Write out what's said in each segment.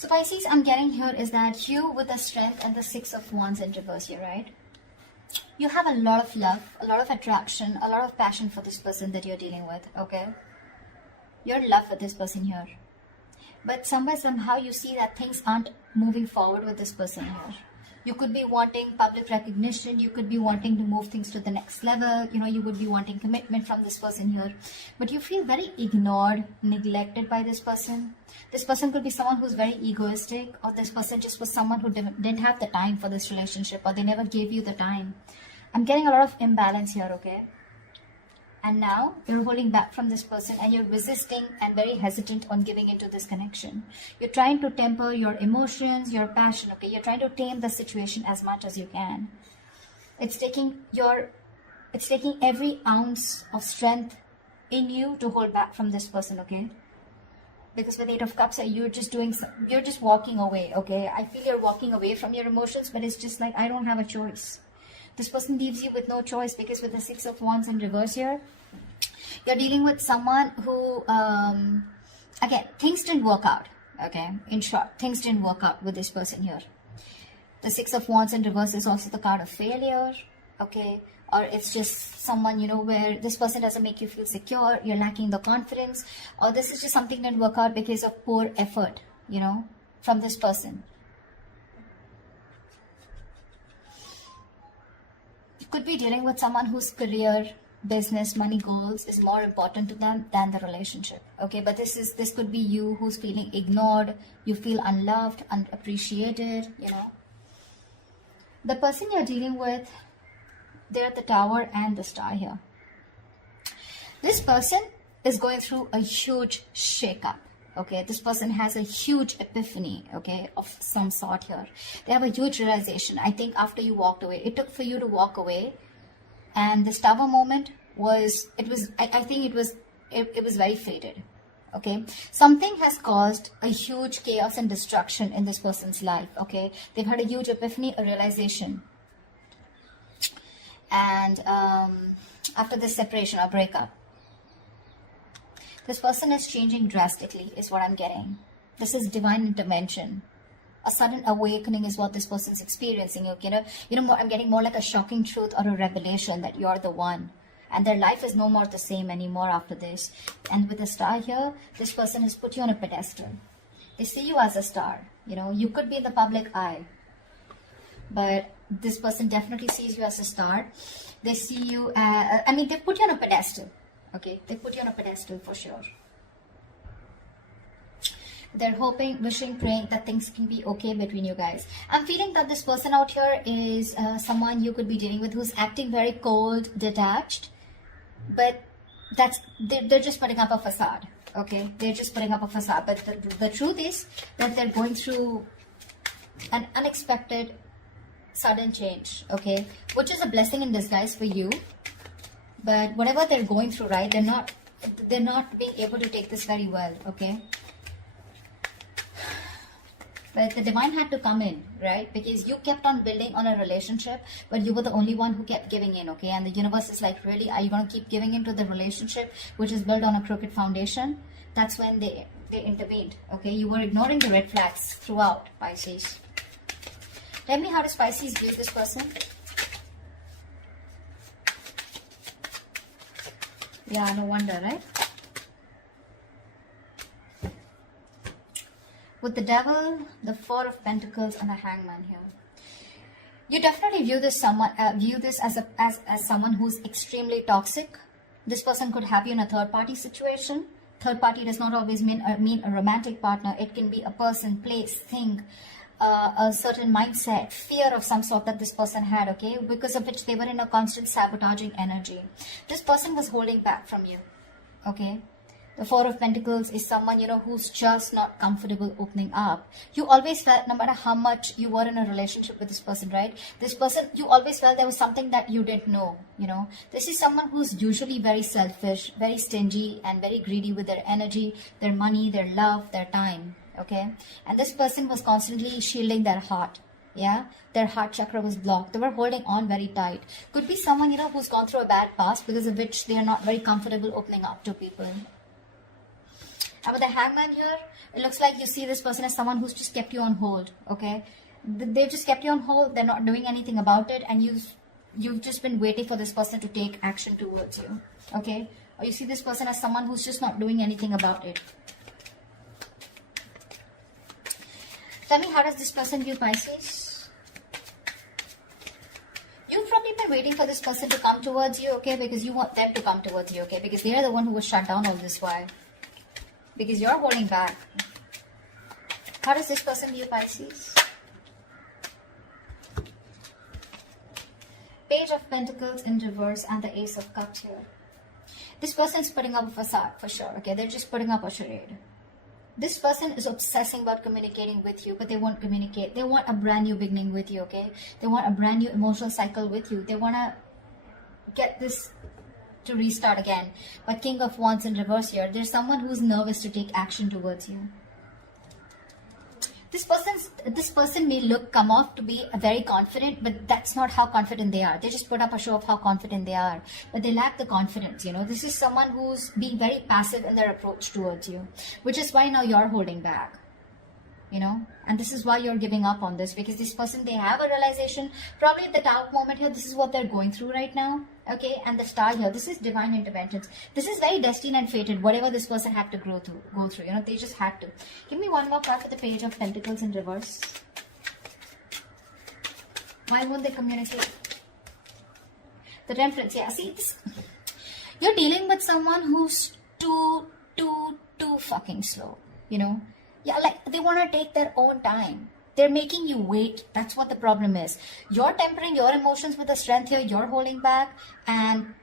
So Pisces, I'm getting here is that you with the strength and the 6 of Wands in reverse here, right? You have a lot of love, a lot of attraction, a lot of passion for this person that you're dealing with, okay? You're in love with this person here. But somehow you see that things aren't moving forward with this person here. You could be wanting public recognition. You could be wanting to move things to the next level. You know, you would be wanting commitment from this person here. But you feel very ignored, neglected by this person. This person could be someone who's very egoistic, or this person just was someone who didn't have the time for this relationship, or they never gave you the time. I'm getting a lot of imbalance here, okay? And now you're holding back from this person and you're resisting and very hesitant on giving into this connection. You're trying to temper your emotions, your passion, okay? You're trying to tame the situation as much as you can. It's taking every ounce of strength in you to hold back from this person, okay? Because with 8 of Cups, you're just walking away, okay? I feel you're walking away from your emotions, but it's just like, I don't have a choice. This person leaves you with no choice, because with the 6 of Wands in reverse here, you're dealing with someone who, again, things didn't work out, okay? In short, things didn't work out with this person here. The 6 of Wands in reverse is also the card of failure, okay? Or it's just someone, you know, where this person doesn't make you feel secure, you're lacking the confidence, or this is just something that didn't work out because of poor effort, you know, from this person. Could be dealing with someone whose career, business, money goals is more important to them than the relationship, okay? But this could be you who's feeling ignored, you feel unloved, unappreciated, you know. The person you're dealing with, they're at the Tower and the Star here. This person is going through a huge shakeup. Okay, this person has a huge epiphany, okay, of some sort here. They have a huge realization. I think after you walked away, it took for you to walk away, and this Tower moment was, I think it was very fated, okay. Something has caused a huge chaos and destruction in this person's life, okay. They've had a huge epiphany, a realization. And after this separation or breakup, this person is changing drastically, is what I'm getting. This is divine intervention. A sudden awakening is what this person's experiencing. I'm getting more like a shocking truth or a revelation that you're the one. And their life is no more the same anymore after this. And with the Star here, this person has put you on a pedestal. They see you as a star. You know, you could be in the public eye, but this person definitely sees you as a star. They see you as, they put you on a pedestal. Okay, they put you on a pedestal for sure. They're hoping, wishing, praying that things can be okay between you guys. I'm feeling that this person out here is someone you could be dealing with who's acting very cold, detached, but they're just putting up a facade. Okay, they're just putting up a facade. But the truth is that they're going through an unexpected, sudden change. Okay, which is a blessing in disguise for you. But whatever they're going through, right, they're not being able to take this very well, okay? But the divine had to come in, right? Because you kept on building on a relationship, but you were the only one who kept giving in, okay? And the universe is like, really, are you going to keep giving into the relationship which is built on a crooked foundation? That's when they intervened, okay? You were ignoring the red flags throughout, Pisces. Tell me, how does Pisces view this person? Yeah, no wonder, right? With the Devil, the 4 of Pentacles, and the Hangman here. You definitely view this as someone who's extremely toxic. This person could have you in a third-party situation. Third party does not always mean a romantic partner. It can be a person, place, thing, a certain mindset, fear of some sort that this person had, okay, because of which they were in a constant sabotaging energy. This person was holding back from you, okay. The 4 of Pentacles is someone, you know, who's just not comfortable opening up. You always felt, no matter how much you were in a relationship with this person, right, this person, you always felt there was something that you didn't know, you know. This is someone who's usually very selfish, very stingy, and very greedy with their energy, their money, their love, their time. Okay, and this person was constantly shielding their heart. Yeah, their heart chakra was blocked. They were holding on very tight. Could be someone, you know, who's gone through a bad past, because of which they are not very comfortable opening up to people. And with the hangman here, it looks like you see this person as someone who's just kept you on hold, okay? They've just kept you on hold. They're not doing anything about it, and you've just been waiting for this person to take action towards you, okay? Or you see this person as someone who's just not doing anything about it. Tell me, how does this person view Pisces? You've probably been waiting for this person to come towards you, okay? Because you want them to come towards you, okay? Because they're the one who was shut down all this while. Because you're holding back. How does this person view Pisces? Page of Pentacles in reverse and the Ace of Cups here. This person's putting up a facade for sure, okay? They're just putting up a charade. This person is obsessing about communicating with you, but they won't communicate. They want a brand new beginning with you, okay? They want a brand new emotional cycle with you. They want to get this to restart again. But King of Wands in reverse here, there's someone who's nervous to take action towards you. This person may come off to be very confident, but that's not how confident they are. They just put up a show of how confident they are, but they lack the confidence, you know. This is someone who's being very passive in their approach towards you, which is why now you're holding back, you know. And this is why you're giving up on this, because this person, they have a realization, probably at the dark moment here, this is what they're going through right now, okay? And the star here, this is divine interventions. This is very destined and fated, whatever this person had to go through, you know, they just had to. Give me one more card for the Page of Pentacles in reverse. Why won't they communicate? The Temperance, yeah, see this, you're dealing with someone who's too fucking slow, you know. Yeah, like they want to take their own time. They're making you wait. That's what the problem is. You're tempering your emotions with the Strength here. You're holding back. And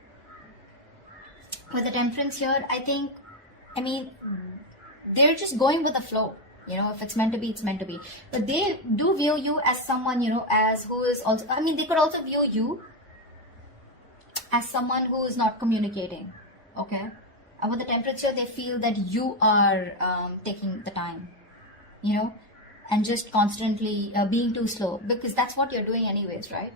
with the Temperance here, I mean, they're just going with the flow. You know, if it's meant to be, it's meant to be. But they do view you as someone, you know, as who is also, I mean, they could also view you as someone who is not communicating. Okay? With the Temperance here, they feel that you are taking the time, you know, and just constantly being too slow, because that's what you're doing anyways, right?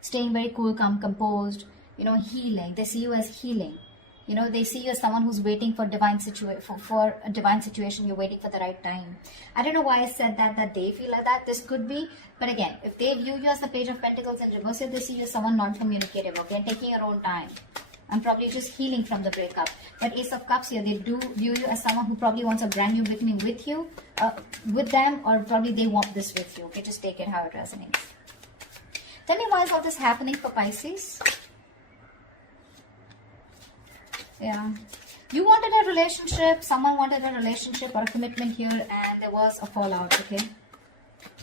Staying very cool, calm, composed, you know, healing. They see you as healing. You know, they see you as someone who's waiting for for a divine situation. You're waiting for the right time. I don't know why I said that they feel like that. This could be, but again, if they view you as the Page of Pentacles in reverse, they see you as someone non-communicative, okay, and taking your own time. And probably just healing from the breakup. But Ace of Cups here, they do view you as someone who probably wants a brand new beginning with you, with them, or probably they want this with you. Okay, just take it how it resonates. Tell me, why is all this happening for Pisces? Yeah. You wanted a relationship, someone wanted a relationship or a commitment here, and there was a fallout, okay?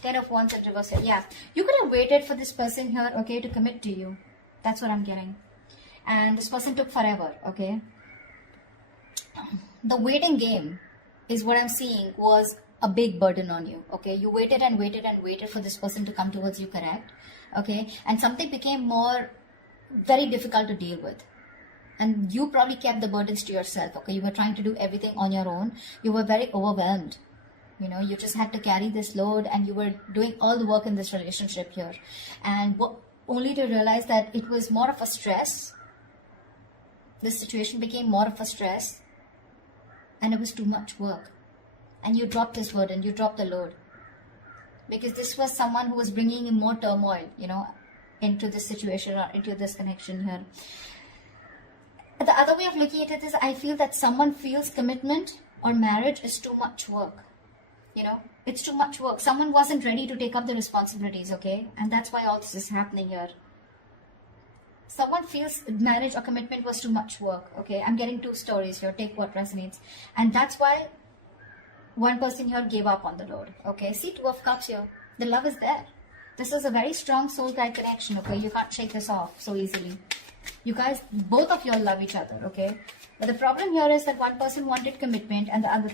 10 of Wands in reverse here. Yeah. You could have waited for this person here, okay, to commit to you. That's what I'm getting. And this person took forever, okay? The waiting game is what I'm seeing was a big burden on you, okay? You waited and waited and waited for this person to come towards you, correct? Okay? And something became very difficult to deal with. And you probably kept the burdens to yourself, okay? You were trying to do everything on your own. You were very overwhelmed. You know, you just had to carry this load, and you were doing all the work in this relationship here. And only to realize that it was more of a stress. This situation became more of a stress, and it was too much work. And you dropped this burden, you dropped the load. Because this was someone who was bringing in more turmoil, you know, into this situation or into this connection here. The other way of looking at it is, I feel that someone feels commitment or marriage is too much work. You know, it's too much work. Someone wasn't ready to take up the responsibilities, okay? And that's why all this is happening here. Someone feels marriage or commitment was too much work, okay? I'm getting two stories here. Take what resonates. And that's why one person here gave up on the load, okay? See, 2 of Cups here. The love is there. This is a very strong soul guide connection, okay? You can't shake this off so easily. You guys, both of you all love each other, okay? But the problem here is that one person wanted commitment, and the other,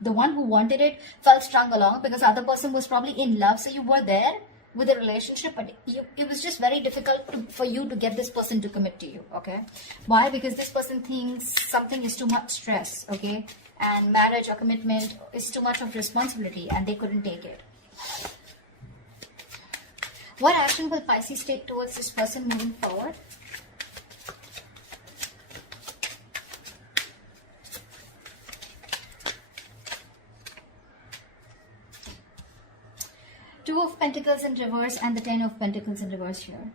the one who wanted it felt strung along because the other person was probably in love. So you were there with a relationship, but it was just very difficult for you to get this person to commit to you, okay? Why? Because this person thinks something is too much stress, okay? And marriage or commitment is too much of responsibility, and they couldn't take it. What action will Pisces take towards this person moving forward? Two of Pentacles in reverse and the Ten of Pentacles in reverse here.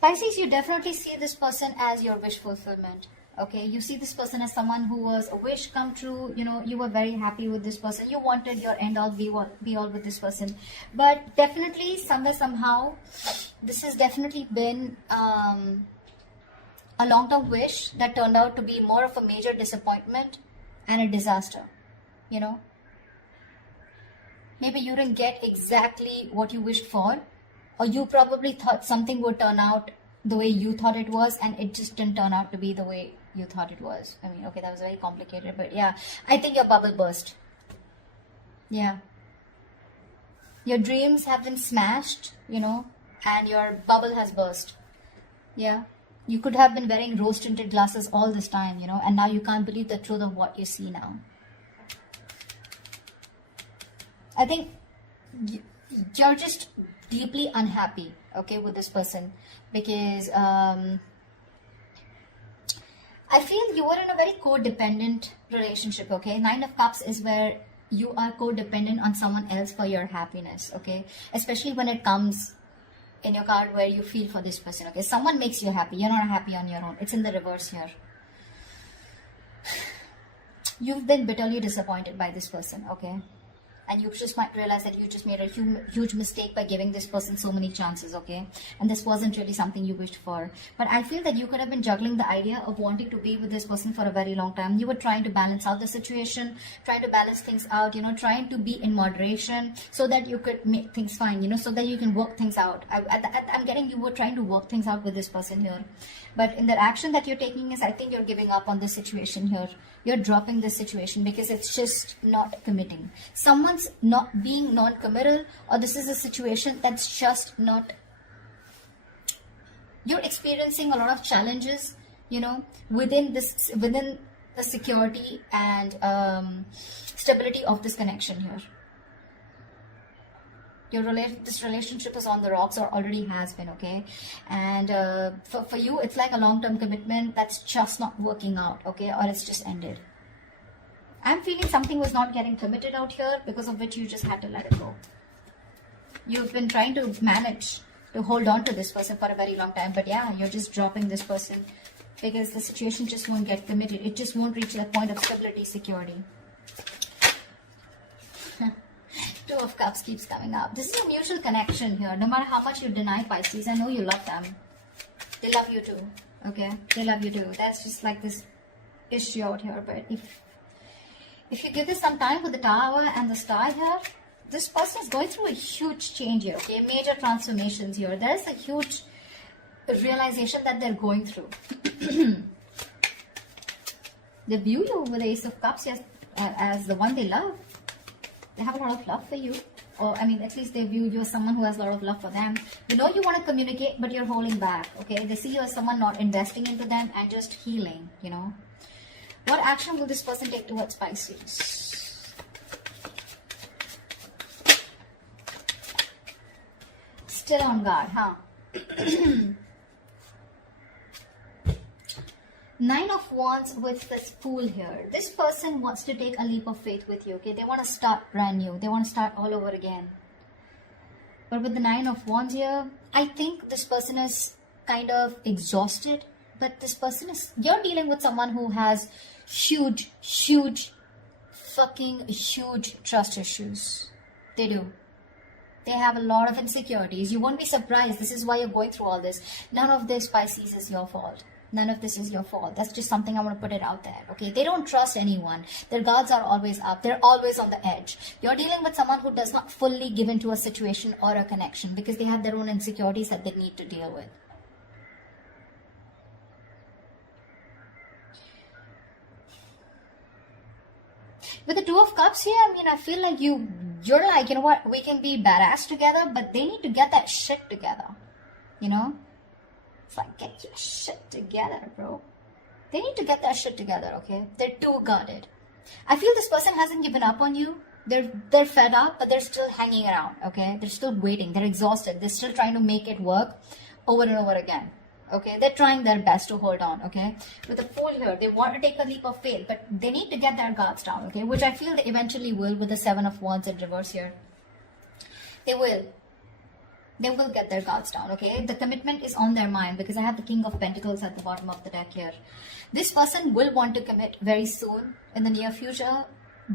Pisces, you definitely see this person as your wish fulfillment. Okay, you see this person as someone who was a wish come true. You know, you were very happy with this person. You wanted your end all be all with this person. But definitely, somewhere, somehow, this has definitely been a long-term wish that turned out to be more of a major disappointment and a disaster. You know, maybe you didn't get exactly what you wished for, or you probably thought something would turn out the way you thought it was, and it just didn't turn out to be the way you thought it was. I mean, okay, that was very complicated, but yeah, I think your bubble burst. Yeah. Your dreams have been smashed, you know, and your bubble has burst. Yeah. You could have been wearing rose-tinted glasses all this time, you know, and now you can't believe the truth of what you see now. I think you're just deeply unhappy, okay, with this person, because I feel you are in a very codependent relationship, okay? Nine of Cups is where you are codependent on someone else for your happiness, okay? Especially when it comes in your card where you feel for this person, okay? Someone makes you happy. You're not happy on your own. It's in the reverse here. You've been bitterly disappointed by this person, okay? And you just might realize that you just made a huge mistake by giving this person so many chances, okay? And this wasn't really something you wished for. But I feel that you could have been juggling the idea of wanting to be with this person for a very long time. You were trying to balance out the situation, trying to balance things out, you know, trying to be in moderation so that you could make things fine, you know, so that you can work things out. I'm getting you were trying to work things out with this person here. But in the action that you're taking is, I think you're giving up on this situation here. You're dropping this situation because it's just not committing. Someone's not being non-committal, or this is a situation that's just not. You're experiencing a lot of challenges, you know, within the security and stability of this connection here. This relationship is on the rocks, or already has been, okay? And for you, it's like a long-term commitment that's just not working out, okay? Or it's just ended. I'm feeling something was not getting committed out here, because of which you just had to let it go. You've been trying to manage to hold on to this person for a very long time, but yeah, you're just dropping this person because the situation just won't get committed. It just won't reach that point of stability, security. Two of Cups keeps coming up. This is a mutual connection here. No matter how much you deny Pisces, I know you love them. They love you too. Okay? They love you too. That's just like this issue out here. But if you give this some time with the Tower and the Star here, this person is going through a huge change here. Okay? Major transformations here. There is a huge realization that they're going through. They view you with the Ace of Cups as the one they love. They have a lot of love for you, or I mean, at least they view you as someone who has a lot of love for them. You know you want to communicate, but you're holding back, okay? They see you as someone not investing into them and just healing, you know. What action will this person take towards Pisces? Still on guard, huh? Nine of Wands with this Fool here. This person wants to take a leap of faith with you, okay? They want to start brand new. They want to start all over again. But with the Nine of Wands here, I think this person is kind of exhausted. But this person is... You're dealing with someone who has huge trust issues. They do. They have a lot of insecurities. You won't be surprised. This is why you're going through all this. None of this, Pisces, is your fault. None of this is your fault. That's just something I want to put it out there, okay? They don't trust anyone. Their guards are always up. They're always on the edge. You're dealing with someone who does not fully give into a situation or a connection because they have their own insecurities that they need to deal with. With the Two of Cups here, I mean, I feel like you're like, you know what, we can be badass together, but they need to get that shit together, you know? It's like, get your shit together, bro. They need to get their shit together, okay? They're too guarded. I feel this person hasn't given up on you. They're fed up, but they're still hanging around, okay? They're still waiting. They're exhausted. They're still trying to make it work over and over again. Okay, they're trying their best to hold on. Okay, with the Fool here, they want to take a leap of faith, but they need to get their guards down. Okay, which I feel they eventually will with the Seven of Wands in reverse here. They will get their guards down. Okay, the commitment is on their mind because I have the King of Pentacles at the bottom of the deck here. This person will want to commit very soon in the near future,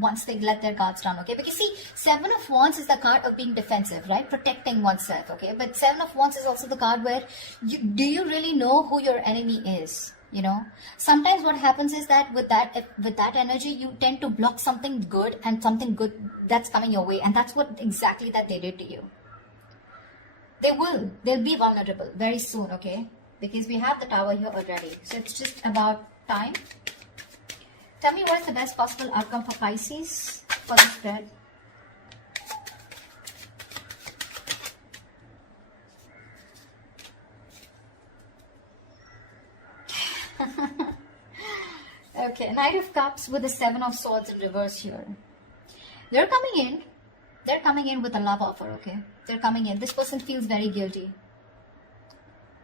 once they let their guards down. Okay, because see, Seven of Wands is the card of being defensive, right? Protecting oneself. Okay, but Seven of Wands is also the card where do you really know who your enemy is? You know, sometimes what happens is that with that energy, you tend to block something good and something good that's coming your way, and that's what exactly that they did to you. They'll be vulnerable very soon. Okay, because we have the Tower here already, so it's just about time. Tell me what is the best possible outcome for Pisces for the spread. Okay, Knight of Cups with the Seven of Swords in reverse here. They're coming in with a love offer. Okay, they're coming in. This person feels very guilty.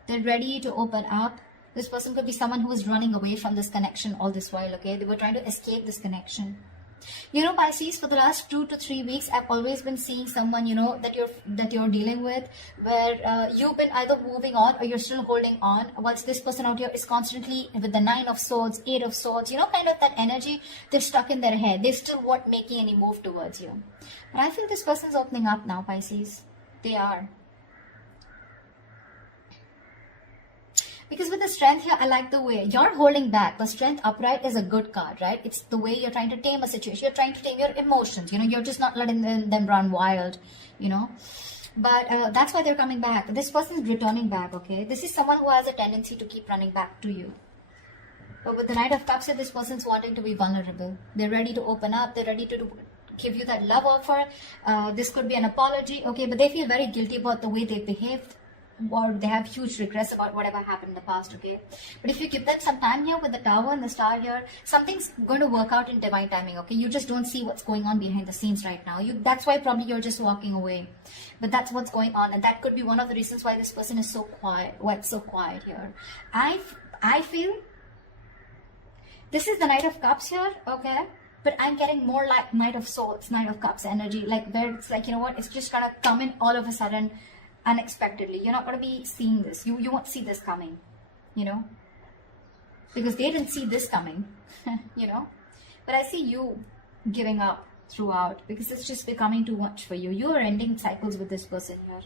They're ready to open up. This person could be someone who is running away from this connection all this while. Okay, they were trying to escape this connection. You know, Pisces, for the last 2 to 3 weeks, I've always been seeing someone, you know, that you're dealing with, where you've been either moving on or you're still holding on, whilst this person out here is constantly with the 9 of Swords, 8 of Swords, you know, kind of that energy. They're stuck in their head. They still weren't making any move towards you. But I feel this person's opening up now, Pisces. They are. Because with the Strength here, I like the way you're holding back. The Strength upright is a good card, right? It's the way you're trying to tame a situation. You're trying to tame your emotions. You know, you're just not letting them run wild, you know. But that's why they're coming back. This person's returning back, okay? This is someone who has a tendency to keep running back to you. But with the Knight of Cups here, this person's wanting to be vulnerable. They're ready to open up. They're ready to give you that love offer. This could be an apology, okay? But they feel very guilty about the way they behaved, or they have huge regrets about whatever happened in the past. Okay, but if you give them some time here with the Tower and the Star here, something's going to work out in divine timing. Okay, you just don't see what's going on behind the scenes right now. That's why probably you're just walking away, but that's what's going on, and that could be one of the reasons why this person is so quiet. Why it's so quiet here. I feel this is the Knight of Cups here. Okay, but I'm getting more like Knight of Swords, Knight of Cups energy, like where it's like, you know what, it's just gonna come in all of a sudden, unexpectedly. You're not going to be seeing this. You won't see this coming, you know, because they didn't see this coming, you know. But I see you giving up throughout because it's just becoming too much for you. You are ending cycles with this person here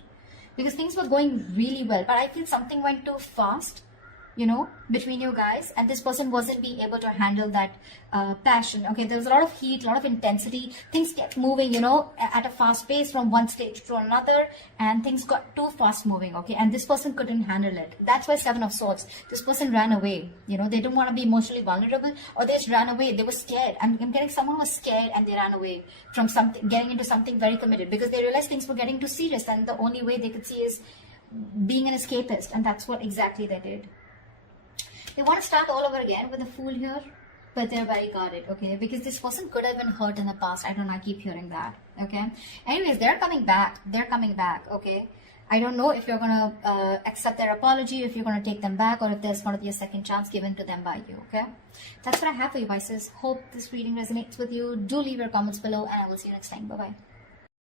because things were going really well, but I feel something went too fast, you know, between you guys, and this person wasn't being able to handle that passion. Okay, there was a lot of heat, a lot of intensity. Things kept moving, you know, at a fast pace from one stage to another, and things got too fast moving. Okay, and this person couldn't handle it. That's why Seven of Swords. This person ran away. You know, they didn't want to be emotionally vulnerable, or they just ran away. They were scared. I'm getting someone was scared and they ran away from something, getting into something very committed because they realized things were getting too serious, and the only way they could see is being an escapist, and that's what exactly they did. They want to start all over again with the Fool here, but they're very guarded, okay? Because this person could have been hurt in the past. I don't know, I keep hearing that, okay? Anyways, they're coming back. They're coming back, okay? I don't know if you're going to accept their apology, if you're going to take them back, or if there's going to be a second chance given to them by you, okay? That's what I have for you, Pisces. Hope this reading resonates with you. Do leave your comments below, and I will see you next time. Bye-bye.